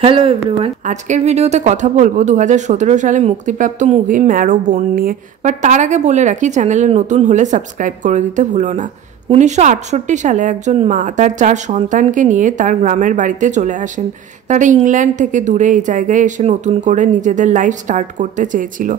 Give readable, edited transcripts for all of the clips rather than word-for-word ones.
Hello everyone, আজকের ভিডিওতে কথা বলবো 2017 সালে মুক্তিপ্রাপ্ত মুভি ম্যারো বোন নিয়ে। বাট তার আগে বলে রাখি, চ্যানেলে নতুন হলে সাবস্ক্রাইব করে দিতে ভুলো না। 1968 সালে একজন মা তার 4 সন্তানকে নিয়ে তার গ্রামের বাড়িতে চলে আসেন। তারা ইংল্যান্ড থেকে দূরে এই জায়গায় এসে নতুন করে নিজেদের লাইফ স্টার্ট করতে চেয়েছিল।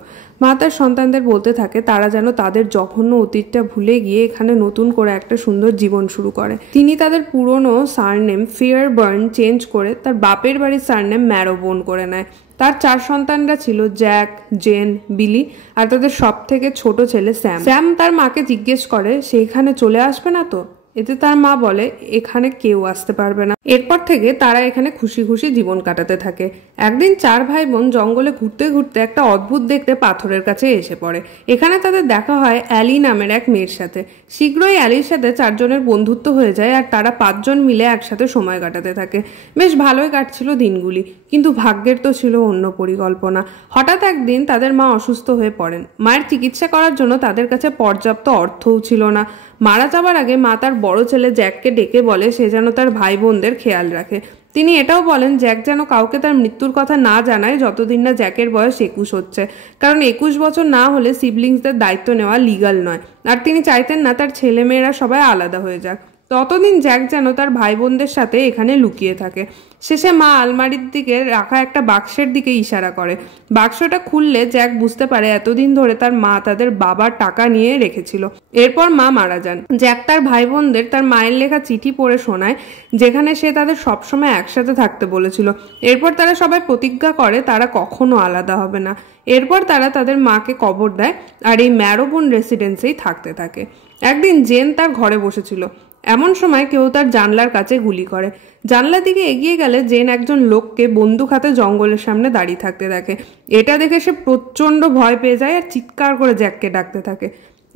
মা তার সন্তানদের বলতে থাকে তারা যেন তাদের জঘন্য অতীতটা ভুলে গিয়ে এখানে নতুন করে একটা সুন্দর জীবন শুরু করে। তিনি তাদের পুরনো সারনেম ফেয়ারবার্ন চেঞ্জ করে তার বাপের বাড়ির সারনেম ম্যারো বোন করে নেয়। তার 4 সন্তানরা ছিল জ্যাক, জেন, বিলি আর তাদের সব থেকে ছোট ছেলে স্যাম। স্যাম তার মাকে জিজ্ঞেস করে সে এখানে চলে আসবে না তো। এতে তার মা বলে এখানে কেউ আসতে পারবে না। এরপর থেকে তারা এখানে খুশি খুশি জীবন কাটাতে থাকে। একদিন 4 ভাই বোন জঙ্গলে ঘুরতে ঘুরতে একটা অদ্ভুত দেখতে পাথরের কাছে এসে পড়ে। এখানে তাদের দেখা হয় অ্যালি নামের এক মেয়ের সাথে। শীঘ্রই অ্যালির সাথে 4 জনের বন্ধুত্ব হয়ে যায় আর তারা 5 জন মিলে একসাথে সময় কাটাতে থাকে। বেশ ভালোই কাটছিল দিনগুলি, কিন্তু ভাগ্যের তো ছিল অন্য পরিকল্পনা। হঠাৎ একদিন তাদের মা অসুস্থ হয়ে পড়েন। মায়ের চিকিৎসা করার জন্য তাদের কাছে পর্যাপ্ত অর্থও ছিল না। মারা যাবার আগে মা তার বড় ছেলে জ্যাককে ডেকে বলে সে যেন তার ভাই বোনদের খেয়াল রাখে। তিনি এটাও বলেন জ্যাক যেন কাউকে তার মৃত্যুর কথা না জানায় যতদিন না জ্যাকের বয়স 21 হচ্ছে, কারণ 21 বছর না হলে সিবলিংসদের দায়িত্ব নেওয়া লিগাল নয়। আর তিনি চাইতেন না তার ছেলেমেয়েরা সবাই আলাদা হয়ে যাক। ততদিন জ্যাক যেন তার ভাই বোনদের সাথে এখানে লুকিয়ে থাকে। শেষে মা আলমারির দিকে রাখা একটা বাক্সের দিকে ইশারা করে। বাক্সটা খুললে জ্যাক বুঝতে পারে এতদিন ধরে তার মা তাদের বাবার টাকা নিয়ে রেখেছিল। এরপর মা মারা যান। জ্যাক তার ভাই বোনদের তার মায়ের লেখা চিঠি পড়ে শোনায়, যেখানে সে তাদের সবসময় একসাথে থাকতে বলেছিল। এরপর তারা সবাই প্রতিজ্ঞা করে তারা কখনো আলাদা হবে না। এরপর তারা তাদের মাকে কবর দেয় আর এই ম্যারো বোন রেসিডেন্সেই থাকতে থাকে। একদিন জেন তার ঘরে বসেছিল। এমন সময় কেউ তার জানলার কাছে গুলি করে। জানলার দিকে এগিয়ে গেলে জেন একজন লোককে বন্দুক হাতে জঙ্গলের সামনে দাঁড়িয়ে থাকতে দেখে। এটা দেখে সে প্রচন্ড ভয় পেয়ে যায় আর চিৎকার করে জ্যাককে ডাকতে থাকে।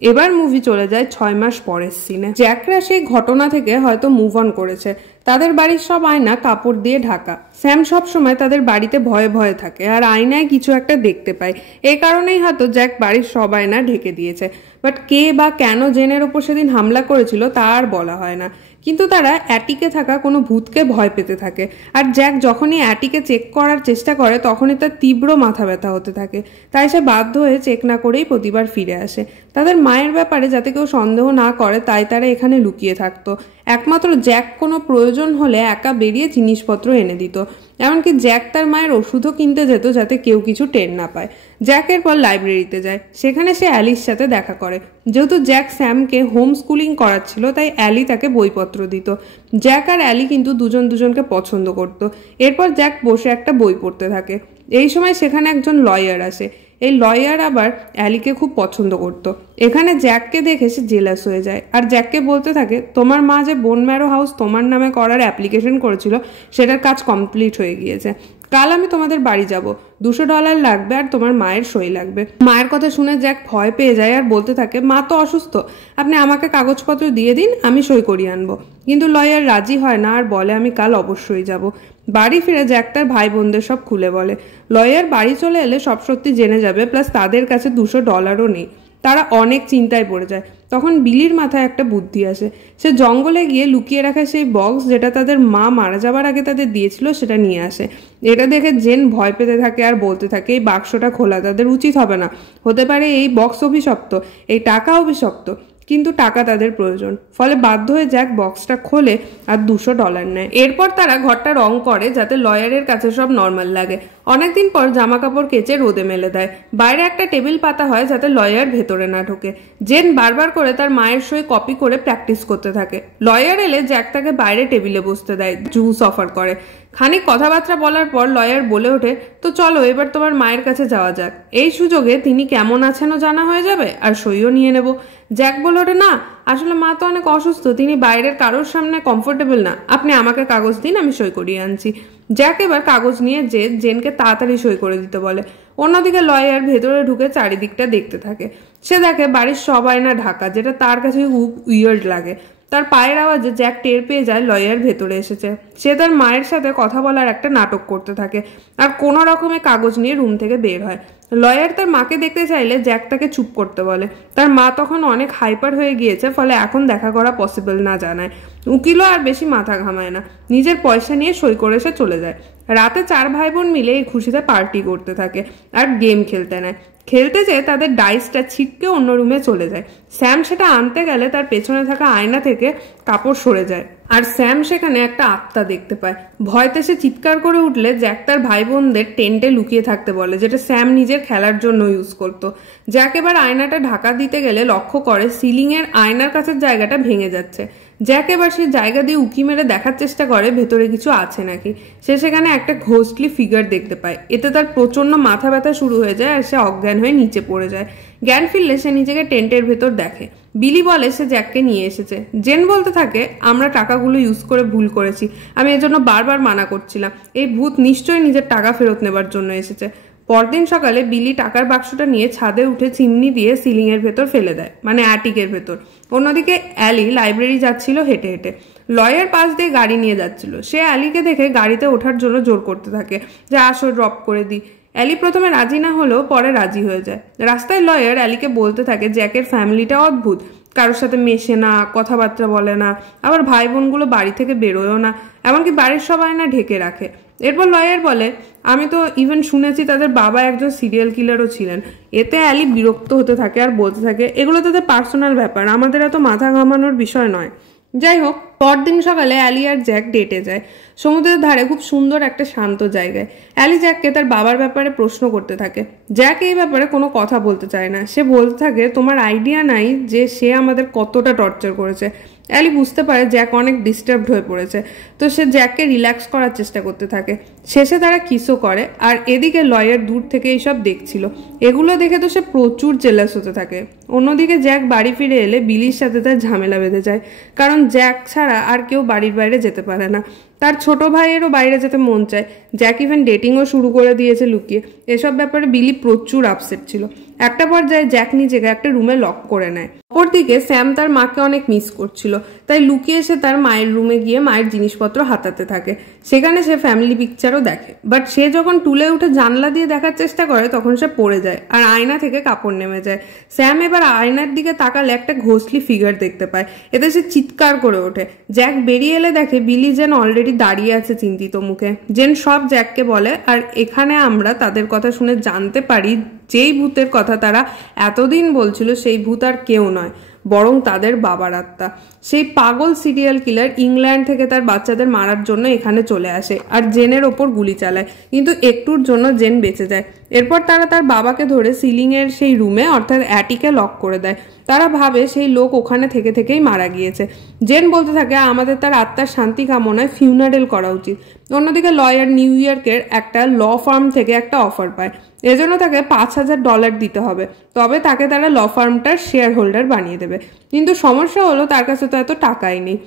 এবার মুভি চলে যায় 6 মাস পরের সিনে। জ্যাকরা সেই ঘটনা থেকে হয়তো মুভ অন করেছে। তাদের বাড়ির সব আয়না কাপড় দিয়ে ঢাকা। স্যাম সব সময় তাদের বাড়িতে ভয়ে ভয়ে থাকে আর আয়নায় কিছু একটা দেখতে পায়। এই কারণেই হয়তো জ্যাক বাড়ির সব আয়না ঢেকে দিয়েছে। বাট কে বা কেন জেনের ওপর সেদিন হামলা করেছিল তা আর বলা হয় না। কিন্তু তারা অ্যাটিকে থাকা কোনো ভূতকে ভয় পেতে থাকে। আর জ্যাক যখনই অ্যাটিকে চেক করার চেষ্টা করে তখনই তার তীব্র মাথা ব্যথা হতে থাকে। তাই সে বাধ্য হয়ে চেক না করেই প্রতিবার ফিরে আসে। তাদের মায়ের ব্যাপারে যাতে কেউ সন্দেহ না করে তাই তারা এখানে লুকিয়ে থাকতো। একমাত্র জ্যাক কোনো প্রয়োজন হলে একা বেরিয়ে জিনিসপত্র এনে দিত। এমনকি জ্যাক তার মায়ের ওষুধও কিনতে যেত যাতে কেউ কিছু টের না পায়। জ্যাক এরপর লাইব্রেরিতে যায়। সেখানে সে অ্যালির সাথে দেখা করে। যেহেতু জ্যাক স্যামকে হোম স্কুলিং করাচ্ছিল তাই অ্যালি তাকে বইপত্র দিত। জ্যাক আর অ্যালি কিন্তু দুজন দুজনকে পছন্দ করত। এরপর জ্যাক বসে একটা বই পড়তে থাকে। এই সময় সেখানে একজন লয়ার আসে। এই লয়ার আবার অ্যালিকে খুব পছন্দ করত। এখানে জ্যাককে দেখে সে জেলাস হয়ে যায় আর জ্যাককে বলতে থাকে তোমার মা যে বোন ম্যারো হাউস তোমার নামে করার অ্যাপ্লিকেশন করেছিল সেটার কাজ কমপ্লিট হয়ে গিয়েছে। কাল আমি তোমাদের বাড়ি যাব, $200 লাগবে আর তোমার মায়ের সই লাগবে। মায়ের কথা শুনে জ্যাক ভয় পেয়ে যায় আর বলতে থাকে মা তো অসুস্থ, আপনি আমাকে কাগজপত্র দিয়ে দিন, আমি সই করিয়ে আনবো। কিন্তু লয়ার রাজি হয় না আর বলে আমি কাল অবশ্যই যাব। বাড়ি ফিরে জ্যাক তার ভাই বোনদের সব খুলে বলে। লয়ার বাড়ি চলে এলে সব সত্যি জেনে যাবে, প্লাস তাদের কাছে $200 নেই। তারা অনেক চিন্তায় পড়ে যায়। তখন বিলির মাথায় একটা বুদ্ধি আসে। সে জঙ্গলে গিয়ে লুকিয়ে রাখা সেই বক্স যেটা তাদের মা মারা যাবার আগে তাদের দিয়েছিল সেটা নিয়ে আসে। এটা দেখে জেন ভয় পেতে থাকে আর বলতে থাকে এই বাক্সটা খোলা তাদের উচিত হবে না। হতে পারে এই বক্স অভিশপ্ত, এই টাকা অভিশপ্ত। কিন্তু টাকা তাদের প্রয়োজন, ফলে বাধ্য হয়ে জ্যাক বক্সটা খোলে আর $200 নেয়। এরপর তারা ঘরটা রং করে যাতে লয়ারের কাছে সব নর্মাল লাগে। অনেকদিন পর জামা কাপড় কেচে রোদে মেলে দেয়। বাইরে একটা টেবিল পাতা হয় যাতে লয়ার ভেতরে না ঢোকে। জেন বারবার করে তার মায়ের সই কপি করে প্র্যাকটিস করতে থাকে। লয়ার এলে জ্যাক তাকে বাইরে টেবিলে বসতে দেয়, জুস অফার করে। খানিক কথাবার্তা বলার পর লয়ার বলে ওঠে তো চলো এবার তোমার মায়ের কাছে যাওয়া যাক। এই সুযোগে তিনি কেমন আছেনও জানা হয়ে যাবে আর সইও নিয়ে নেব। জ্যাক বলে ওঠে না, আসলে মা তো অনেক অসুস্থ, তিনি বাইরের কারোর সামনে কমফোর্টেবল না, আপনি আমাকে কাগজ দিন, আমি সই করিয়ে আনছি। জ্যাক এবার কাগজ নিয়ে জেনকে তাড়াতাড়ি সই করে দিতে বলে। অন্যদিকে লয়ার ভেতরে ঢুকে চারিদিকটা দেখতে থাকে। সে দেখে বাড়ির সব আয়না ঢাকা, যেটা তার কাছে খুব উইয়ার্ড লাগে। তার পায়ের আওয়াজে জ্যাক টের পেয়ে যায় লয়ার ভেতরে এসেছে। সে তার মায়ের সাথে কথা বলার একটা নাটক করতে থাকে আর কোনো রকমের কাগজ নিয়ে রুম থেকে বের হয়। লয়ার তার মাকে দেখতে চাইলে জ্যাক তাকে চুপ করতে বলে। তার মা তখন অনেক হাইপার হয়ে গিয়েছে, ফলে এখন দেখা করা পসিবল না জানায়। উকিলও আর বেশি মাথা ঘামায় না, নিজের পয়সা নিয়ে সই করে সে চলে যায়। রাতে 4 ভাই বোন মিলে এই খুশিতে পার্টি করতে থাকে আর গেম খেলতে নেয়। খেলতে যেয়ে তাদের ডাইসটা ছিটকে অন্য রুমে চলে যায়। স্যাম সেটা আনতে গেলে তার পেছনে থাকা আয়না থেকে কাপড় সরে যায় আর স্যাম সেখানে একটা আত্মা দেখতে পায়। ভয়তে সে চিৎকার করে উঠলে জ্যাক তার ভাই বোনদের টেন্টে লুকিয়ে থাকতে বলে, যেটা স্যাম নিজের খেলার জন্য ইউজ করতো। জ্যাক এবার আয়নাটা ঢাকা দিতে গেলে লক্ষ্য করে সিলিং এর আয়নার কাছের জায়গাটা ভেঙে যাচ্ছে। জ্যাক এবার সে জায়গা দিয়ে উকি মেরে দেখার চেষ্টা করে ভেতরে কিছু আছে নাকি। সে সেখানে একটা ঘোস্টলি ফিগার দেখতে পায়। এতে তার প্রচন্ড মাথা ব্যথা শুরু হয়ে যায় আর সে অজ্ঞান হয়ে নিচে পড়ে যায়। জ্ঞান ফিরলে সে নিজেকে টেন্টের ভেতর দেখে। বিলি বলে সে জ্যাককে নিয়ে এসেছে। জেন বলতে থাকে, আমরা টাকাগুলো ইউজ করে ভুল করেছি, আমি এর জন্য বারবার মানা করছিলাম। এই ভূত নিশ্চয়ই নিজের টাকা ফেরত নেবার জন্য এসেছে। পরদিন সকালে বিলি টাকার বাক্সটা নিয়ে ছাদে উঠে চিমনি দিয়ে সিলিং এর ভেতর ফেলে দেয়, মানে অ্যাটিকের ভেতর। অন্যদিকে অ্যালি লাইব্রেরি যাচ্ছিল হেঁটে হেঁটে। লয়ার পাশ দিয়ে গাড়ি নিয়ে যাচ্ছিল। সে অ্যালিকে দেখে গাড়িতে ওঠার জন্য জোর করতে থাকে যে আসো ড্রপ করে দিই। অ্যালি প্রথমে রাজি না হলেও পরে রাজি হয়ে যায়। রাস্তায় লয়ার অ্যালিকে বলতে থাকে জ্যাকের ফ্যামিলিটা অদ্ভুত, কারোর সাথে মেশে না, কথাবার্তা বলে না, আবার ভাই বোনগুলো বাড়ি থেকে বেরোয়ও না, এমনকি বাড়ির সবাই না ঢেকে রাখে। এরপর লয়ার বলে, আমি তো ইভেন শুনেছি তাদের বাবা একজন সিরিয়াল কিলারও ছিলেন। এতে অ্যালি বিরক্ত হতে থাকে আর বলতে থাকে, এগুলো তাদের পার্সোনাল ব্যাপার, আমাদের এত মাথা ঘামানোর বিষয় নয়। যাই হোক, পরদিন সকালে অ্যালি আর জ্যাক ডেটে যায় সমুদ্রের ধারে খুব সুন্দর একটা শান্ত জায়গায়। অ্যালি জ্যাককে তার বাবার ব্যাপারে প্রশ্ন করতে থাকে। জ্যাক এই ব্যাপারে কোনো কথা বলতে চায় না। সে বলতে থাকে, তোমার আইডিয়া নাই যে সে আমাদের কতটা টর্চার করেছে। অ্যালি বুঝতে পারে জ্যাক অনেক ডিস্টার্বড হয়ে পড়েছে, তো সে জ্যাককে রিল্যাক্স করার চেষ্টা করতে থাকে। শেষে তারা কিসও করে। আর এদিকে লয়ার দূর থেকে এইসব দেখছিল। এগুলো দেখে তো সে প্রচুর জেলাস হতে থাকে। অন্যদিকে জ্যাক বাড়ি ফিরে এলে বিলির সাথে তার ঝামেলা বেঁধে যায়, কারণ জ্যাক ছাড়া আর কেউ বাড়ির বাইরে যেতে পারে না। তার ছোট ভাইয়েরও বাইরে যেতে মন চায়। জ্যাক ইভেন ডেটিংও শুরু করে দিয়েছে লুকিয়ে। এসব ব্যাপারে বিলি প্রচুর আপসেট ছিল। একটা পর্যায়ে জ্যাক নিজেকে একটা রুমে লক করে নেয়। অপরদিকে স্যাম তার মাকে অনেক মিস করছিল, তাই লুকিয়ে এসে তার মায়ের রুমে গিয়ে মায়ের জিনিসপত্র হাতাতে থাকে। সেখানে সে ফ্যামিলি পিকচারও দেখে, বাট সে যখন টুলে উঠে জানলা দিয়ে দেখার চেষ্টা করে তখন সে পড়ে যায় আর আয়না থেকে কাপড় নেমে যায়। স্যাম এবার আয়নার দিকে তাকালে একটা ঘোস্টলি ফিগার দেখতে পায়। এতে সে চিৎকার করে ওঠে। জ্যাক বেরিয়ে এলে দেখে বিলি জেন অলরেডি দাঁড়িয়ে আছে চিন্তিত মুখে। জেন সব জ্যাককে বলে, আর এখানে আমরা তাদের কথা শুনে জানতে পারি যেই ভূতের কথা তারা এতদিন বলছিল সেই ভূত আর কেউ নয়, বরং তাদের বাবার আত্মা। সেই পাগল সিরিয়াল কিলার ইংল্যান্ড থেকে তার বাচ্চাদের মারার জন্য এখানে চলে আসে আর জেনের ওপর গুলি চালায়, কিন্তু একটুর জন্য জেন বেঁচে যায়। এরপর তারা তার বাবাকে ধরে সিলিং এর সেই রুমে অর্থাৎ অ্যাটিকে লক করে দেয়। তারা ভাবে সেই লোক ওখানে থেকে থেকেই মারা গিয়েছে। জেন বলতে থাকে, আমাদের তার আত্মার শান্তি কামনায় ফিউনারেল করা উচিত। অন্যদিকে লয়ার নিউ ইয়র্কের একটা ল ফার্ম থেকে একটা অফার পায়। এজন্য তাকে $5,000 দিতে হবে, তবে তাকে তারা ল ফার্মটার শেয়ার হোল্ডার বানিয়ে দেবে। কিন্তু সমস্যা হলো তার কাছে তো এত টাকাই নেই।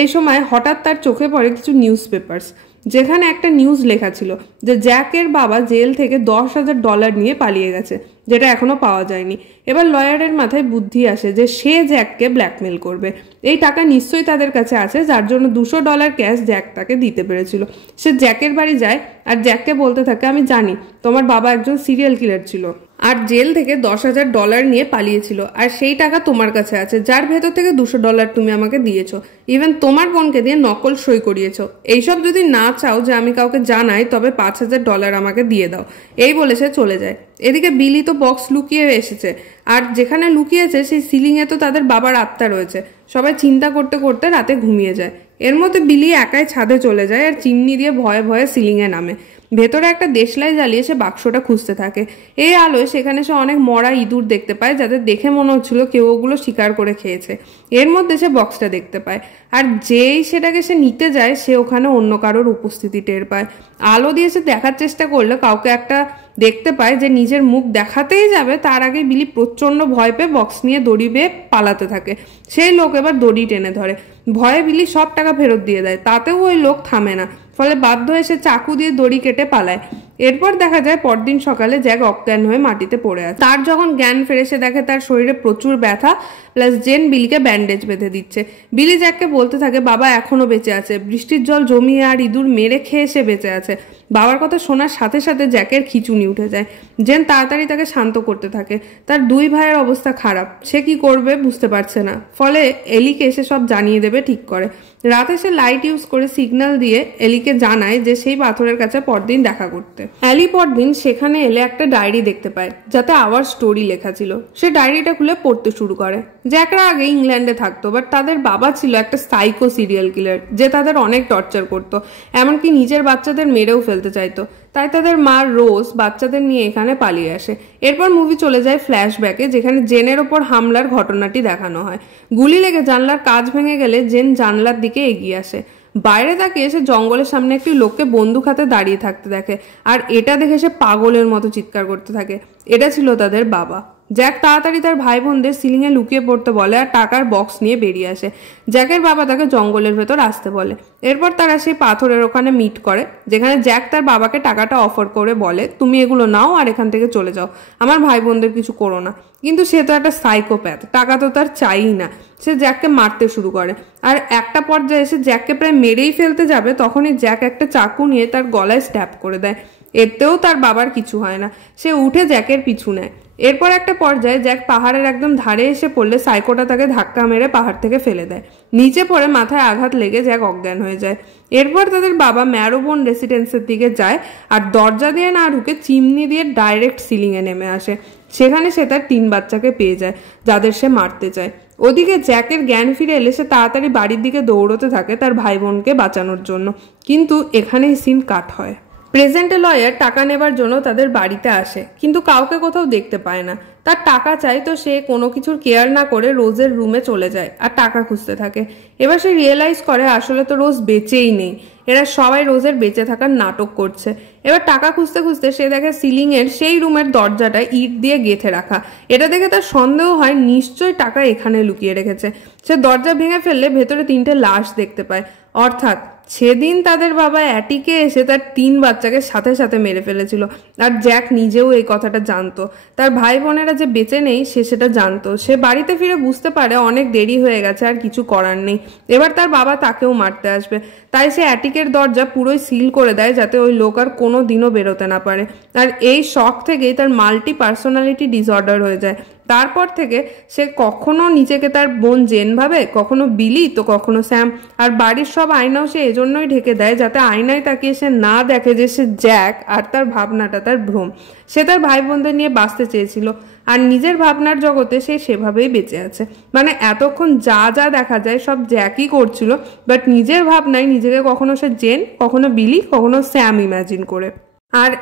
এই সময় হঠাৎ তার চোখে পড়ে কিছু নিউজ পেপার্স, যেখানে একটা নিউজ লেখা ছিল যে জ্যাকের বাবা জেল থেকে $10,000 নিয়ে পালিয়ে গেছে, যেটা এখনো পাওয়া যায়নি। এবার লয়ারের মাথায় বুদ্ধি আসে যে সে জ্যাককে ব্ল্যাকমেল করবে। এই টাকা নিশ্চয়ই তাদের কাছে আছে, যার জন্য $200 ক্যাশ জ্যাক তাকে দিতে পেরেছিল। সে জ্যাকের বাড়ি যায় আর জ্যাককে বলতে থাকে, আমি জানি তোমার বাবা একজন সিরিয়াল কিলার ছিল আর জেল থেকে $10,000 নিয়ে পালিয়েছিল, আর সেই টাকা তোমার কাছে আছে, যার ভেতর থেকে $200 তুমি আমাকে দিয়েছো। ইভেন তোমার বোনকে দিয়ে নকল সই করিয়েছো। এইসব যদি না চাও যে আমি কাউকে জানাই, তবে $5,000 আমাকে দিয়ে দাও। এই বলে সে চলে যায়। এদিকে বিলি তো বক্স লুকিয়ে এসেছে, আর যেখানে লুকিয়েছে সেই সিলিং এ তো তাদের বাবার আত্মা রয়েছে। সবাই চিন্তা করতে করতে রাতে ঘুমিয়ে যায়। এর মধ্যে বিলি একাই ছাদে চলে যায় আর চিমনি দিয়ে ভয়ে ভয়ে সিলিং এ নামে। ভেতরে একটা দেশলাই জ্বালিয়ে সে বাক্সটা খুঁজতে থাকে। এই আলোয় সেখানে সে অনেক মরা ইঁদুর দেখতে পায়, যাদের দেখে মনে হচ্ছিল কেউ ওগুলো শিকার করে খেয়েছে। এর মধ্যে সে বক্সটা দেখতে পায়, আর যেই সেটাকে সে নিতে যায় সে ওখানে অন্য কারোর উপস্থিতি টের পায়। আলো দিয়ে সে দেখার চেষ্টা করলে কাউকে একটা দেখতে পায় যে নিজের মুখ দেখাতেই যাবে, তার আগে বিলি প্রচন্ড ভয় পেয়ে বক্স নিয়ে দড়ি বেয়ে পালাতে থাকে। সেই লোক এবার দড়ি টেনে ধরে। ভয়ে বিলি সব টাকা ফেরত দিয়ে দেয়, তাতেও ওই লোক থামে না, ফলে বাধ্য হয়ে সে চাকু দিয়ে দড়ি কেটে পালায়। এরপর দেখা যায় পরদিন সকালে জ্যাক অজ্ঞান হয়ে মাটিতে পড়ে আছে। তার যখন জ্ঞান ফেরে সে দেখে তার শরীরে প্রচুর ব্যথা, প্লাস জেন বিলিকে ব্যান্ডেজ বেঁধে দিচ্ছে। বিলি জ্যাককে বলতে থাকে বাবা এখনো বেঁচে আছে, বৃষ্টির জল জমিয়ে আর ইঁদুর মেরে খেয়ে সে বেঁচে আছে। বাবার কথা শোনার সাথে সাথে জ্যাকের খিঁচুনি উঠে যায়। জেন তাড়াতাড়ি তাকে শান্ত করতে থাকে। তার দুই ভাইয়ের অবস্থা খারাপ, সে কি করবে বুঝতে পারছে না, ফলে এলিকে এসে সব জানিয়ে দেবে ঠিক করে। রাতে সে লাইট ইউজ করে সিগন্যাল দিয়ে এলিকে জানায় যে সেই পাথরের কাছে পরদিন দেখা করতে। এলি পরদিন সেখানে এলে একটা ডায়েরি দেখতে পায় যাতে আওয়ার স্টোরি লেখা ছিল। সে ডায়েরিটা খুলে পড়তে শুরু করে। জ্যাকরা আগে ইংল্যান্ডে থাকতো, বাট তাদের বাবা ছিল একটা সাইকো সিরিয়াল কিলার যে তাদের অনেক টর্চার করতো, এমনকি নিজের বাচ্চাদের মেরেও ফেলতে চাইতো। তাই তাদের মা রোজ বাচ্চাদের নিয়ে এখানে পালিয়ে আসে। এরপর মুভি চলে যায় ফ্ল্যাশব্যাকে, যেখানে জেনের ওপর হামলার ঘটনাটি দেখানো হয়। গুলি লেগে জানলার কাঁচ ভেঙে গেলে জেন জানলার দিকে এগিয়ে আসে। বাইরে তাকিয়ে সে জঙ্গলের সামনে একটি লোককে বন্দুক হাতে দাঁড়িয়ে থাকতে দেখে, আর এটা দেখে সে পাগলের মতো চিৎকার করতে থাকে। এটা ছিল তাদের বাবা। জ্যাক তাড়াতাড়ি তার ভাই বোনদের সিলিংয়ে লুকিয়ে পড়তে বলে আর টাকার বক্স নিয়ে বেরিয়ে আসে। জ্যাকের বাবা তাকে জঙ্গলের ভেতর আসতে বলে। এরপর তারা সেই পাথরের ওখানে মিট করে, যেখানে জ্যাক তার বাবাকে টাকাটা অফার করে বলে তুমি এগুলো নাও আর এখান থেকে চলে যাও, আমার ভাই বোনদের কিছু করো না। কিন্তু সে তো একটা সাইকোপ্যাথ, টাকা তো তার চাই না। সে জ্যাককে মারতে শুরু করে, আর একটা পর্যায়ে এসে জ্যাককে প্রায় মেরেই ফেলতে যাবে, তখনই জ্যাক একটা চাকু নিয়ে তার গলায় স্ট্যাপ করে দেয়। এতেও তার বাবার কিছু হয় না, সে উঠে জ্যাকের পিছু নেয়। এরপর একটা পর্যায়ে জ্যাক পাহাড়ের একদম ধারে এসে পড়লে সাইকোটা তাকে ধাক্কা মেরে পাহাড় থেকে ফেলে দেয়। নিচে পড়ে মাথায় আঘাত লেগে জ্যাক অজ্ঞান হয়ে যায়। এরপর তাদের বাবা ম্যারোবোন রেসিডেন্সের দিকে যায় আর দরজা দিয়ে না ঢুকে চিমনি দিয়ে ডাইরেক্ট সিলিংয়ে নেমে আসে। সেখানে সে তার 3 বাচ্চাকে পেয়ে যায় যাদের সে মারতে চায়। ওদিকে জ্যাকের জ্ঞান ফিরে এলে সে তাড়াতাড়ি বাড়ির দিকে দৌড়তে থাকে তার ভাই বোনকে বাঁচানোর জন্য। কিন্তু এখানেই সিন কাট হয়। প্রেজেন্টে লয়ার টাকা নেবার জন্য তাদের বাড়িতে আসে, কিন্তু কাউকে কোথাও দেখতে পায় না। তার টাকা চাই, তো সে কোনো কিছুর কেয়ার না করে রোজের রুমে চলে যায় আর টাকা খুঁজতে থাকে। এবার সে রিয়েলাইজ করে আসলে তো রোজ বেঁচেই নেই, এরা সবাই রোজের বেঁচে থাকার নাটক করছে। এবার টাকা খুঁজতে খুঁজতে সে দেখে সিলিং এর সেই রুমের দরজাটা ইট দিয়ে গেঁথে রাখা। এটা দেখে তার সন্দেহ হয় নিশ্চয়ই টাকা এখানে লুকিয়ে রেখেছে। সে দরজা ভেঙে ফেললে ভেতরে 3টে লাশ দেখতে পায়। অর্থাৎ সেদিন তাদের বাবা অ্যাটিকে এসে তার 3 বাচ্চাকে সাথে সাথে মেরে ফেলেছিল। আর জ্যাক নিজেও এই কথাটা জানতো। তার ভাই বোনেরা যে বেঁচে নেই সে সেটা জানতো। সে বাড়িতে ফিরে বুঝতে পারে অনেক দেরি হয়ে গেছে আর কিছু করার নেই। এবার তার বাবা তাকেও মারতে আসবে, তাই সে অ্যাটিকের দরজা পুরোই সিল করে দেয় যাতে ওই লোক আর কোনো দিনও বেরোতে না পারে। আর এই শখ থেকেই তার মাল্টি পার্সোনালিটি ডিসঅর্ডার হয়ে যায়। তারপর থেকে সে কখনো নিজেকে তার বোন জেন ভাবে, কখনো বিলি, তো কখনো স্যাম। আর বাড়ির সব আয়নাও সে এজন্যই ঢেকে দেয় যাতে আয়নায় তাকিয়ে সে না দেখে যে সে জ্যাক, আর তার ভাবনাটা তার ভ্রম। সে তার ভাই বোনদের নিয়ে বাঁচতে চেয়েছিল আর নিজের ভাবনার জগতে সে সেভাবেই বেঁচে আছে। মানে এতক্ষণ যা যা দেখা যায় সব জ্যাকই করছিল, বাট নিজের ভাবনায় নিজেকে কখনো সে জেন, কখনো বিলি, কখনো স্যাম ইম্যাজিন করে। আর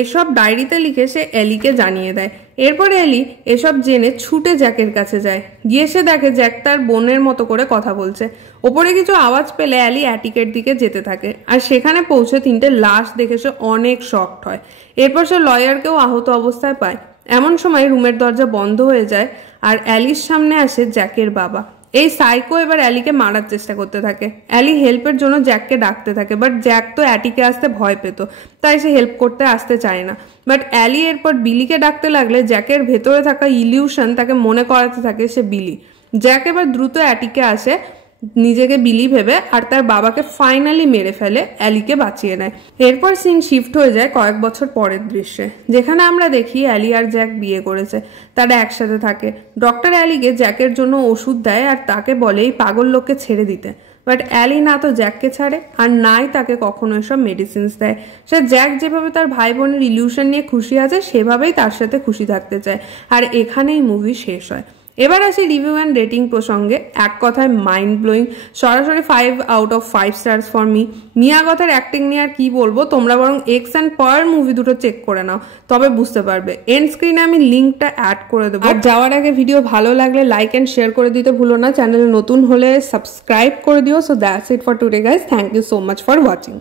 এসব ডায়েরিতে লিখে সে এলিকে জানিয়ে দেয়। এরপর এলি এসব জেনে ছুটে জ্যাকের কাছে যায়। গিয়ে সে দেখে জ্যাক তার বোনের মতো করে কথা বলছে। ওপরে কিছু আওয়াজ পেলে এলি অ্যাটিকের দিকে যেতে থাকে, আর সেখানে পৌঁছে 3টে লাশ দেখে সে অনেক শকড হয়। এরপর সে লয়ারকেও আহত অবস্থায় পায়। এমন সময় রুমের দরজা বন্ধ হয়ে যায় আর অ্যালির সামনে আসে জ্যাকের বাবা। এই সাইকো এবার অ্যালিকে মারার চেষ্টা করতে থাকে। অ্যালি হেল্পের জন্য জ্যাককে ডাকতে থাকে, বাট জ্যাক তো অ্যাটিকে আসতে ভয় পেত, তাই সে হেল্প করতে আসতে চায় না। বাট অ্যালি এরপর বিলিকে ডাকতে লাগলে জ্যাকের ভেতরে থাকা ইলিউশন তাকে মনে করাতে থাকে সে বিলি। জ্যাক এবার দ্রুত অ্যাটিকে আসে নিজেকে বিলি ভেবে, আর তার বাবাকে ফাইনালি মেরে ফেলে, অ্যালিকে বাঁচিয়ে নেয়। এরপর সিন শিফট হয়ে যায় কয়েক বছর পরের দৃশ্যে, যেখানে আমরা দেখি অ্যালি আর জ্যাক বিয়ে করেছে, তারা একসাথে থাকে। ডক্টর অ্যালিকে জ্যাকের জন্য ওষুধ দেয় আর তাকে বলে এই পাগল লোককে ছেড়ে দিতে। বাট অ্যালি না তো জ্যাককে ছাড়ে আর নাই তাকে কখনো এসব মেডিসিনস দেয়। সে জ্যাক যেভাবে তার ভাই বোনের ইলিউশন নিয়ে খুশি আছে সেভাবেই তার সাথে খুশি থাকতে চায়। আর এখানেই মুভি শেষ হয়। এবার আসি রিভিউ অ্যান্ড রেটিং প্রসঙ্গে। এক কথায় মাইন্ড ব্লোয়িং, সরাসরি 5 out of 5 stars for me. মিয়া কথার অ্যাক্টিং নিয়ে আর কি বলবো, তোমরা বরং এক্স অ্যান্ড পাওয়ার মুভি দুটো চেক করে নাও, তবে বুঝতে পারবে। এন্ড স্ক্রিনে আমি লিঙ্কটা অ্যাড করে দেবো। আর যাওয়ার আগে ভিডিও ভালো লাগলে লাইক অ্যান্ড শেয়ার করে দিতে ভুলো না। চ্যানেলে নতুন হলে সাবস্ক্রাইব করে দিও। So that's it for today guys, thank you so much for watching.